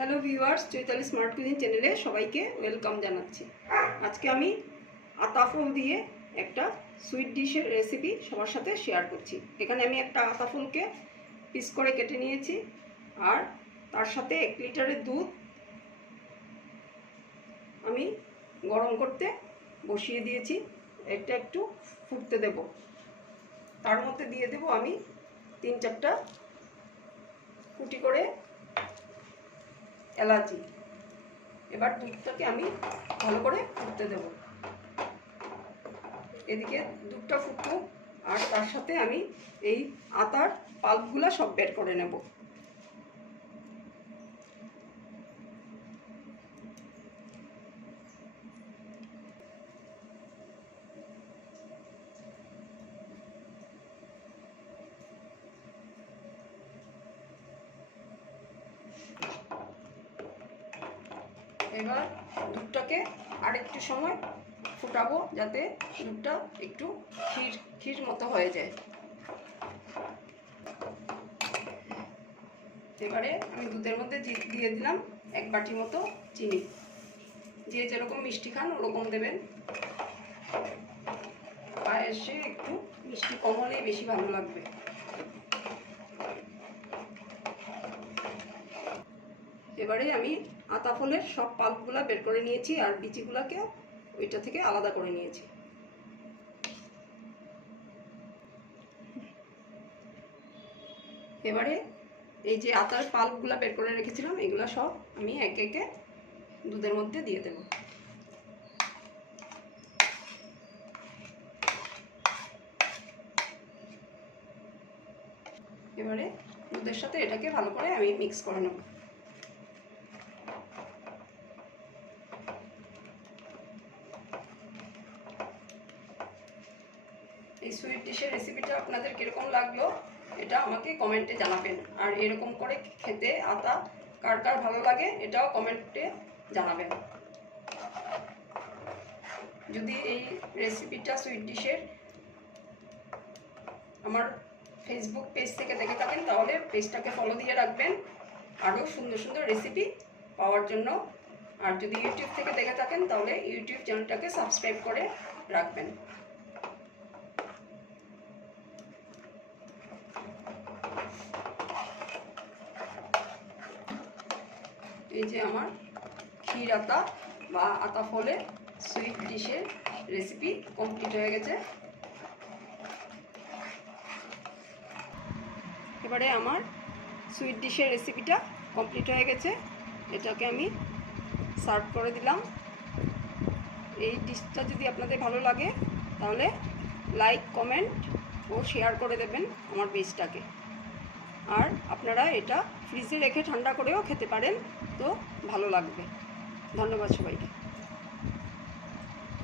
Hello viewers, Chaitali smart cuisine চ্যানেলে সবাইকে welcome জানাচ্ছি। আজকে আমি আতা ফুল দিয়ে একটা সুইট ডিশের রেসিপি সবার সাথে শেয়ার করছি। এখানে আমি একটা আতা ফুলকে পিস করে কেটে নিয়েছি, আর তার সাথে 1 লিটারের দুধ আমি গরম করতে বসিয়ে দিয়েছি। এটা একটু ফুটতে দেব। তার মধ্যে দিয়ে দেব আমি 3-4টা কুটি করে এলাচি। এবার দুধটাকে আমি ভালো করে ফুটতে দেব। এদিকে দুধটা ফুটুক, আর তার সাথে আমি এই আতার পাল্পগুলো সব বের করে নেব। এবার দুধটাকে আরেকটু সময় ফুটাবো, যাতে দুধটা একটু ক্ষীর মতো হয়ে যায়। এবারে আমি দুধের মধ্যে দিয়ে দিলাম 1 বাটি মতো চিনি। যে যেরকম মিষ্টি খান ওরকম দেবেন। পায়েসে একটু মিষ্টি কম হলেই বেশি ভালো লাগবে। এবারে আমি আতা ফলের সব পাল্পগুলো বের করে নিয়েছি, আর বিচিগুলোকে ওইটা থেকে আলাদা করে নিয়েছি। এবারে এই যে আতার পাল্পগুলো বের করে রেখেছিলাম, এগুলো সব আমি একে একে দুধের মধ্যে দিয়ে দেব। এবারে দুধের সাথে এটাকে ভালো করে আমি মিক্স করে নেব। এই সুইট ডিশের রেসিপিটা আপনাদের কীরকম লাগলো এটা আমাকে কমেন্টে জানাবেন। আর এরকম করে খেতে আতা কার কার ভালো লাগে এটাও কমেন্টে জানাবেন। যদি এই রেসিপিটা সুইট ডিশের আমার ফেসবুক পেজ থেকে দেখে থাকেন, তাহলে পেজটাকে ফলো দিয়ে রাখবেন আরও সুন্দর সুন্দর রেসিপি পাওয়ার জন্য। আর যদি ইউটিউব থেকে দেখে থাকেন, তাহলে ইউটিউব চ্যানেলটাকে সাবস্ক্রাইব করে রাখবেন। এই যে আমার ক্ষীর আতা বা আতা ফলের সুইট ডিশের রেসিপি কমপ্লিট হয়ে গেছে। এবারে আমার সুইট ডিশের রেসিপিটা কমপ্লিট হয়ে গেছে। এটাকে আমি সার্ভ করে দিলাম। এই ডিশটা যদি আপনাদের ভালো লাগে তাহলে লাইক, কমেন্ট ও শেয়ার করে দেবেন আমার পেজটাকে। আর আপনারা এটা ফ্রিজে রেখে ঠান্ডা করেও খেতে পারেন, তো ভালো লাগবে। ধন্যবাদ সবাইকে।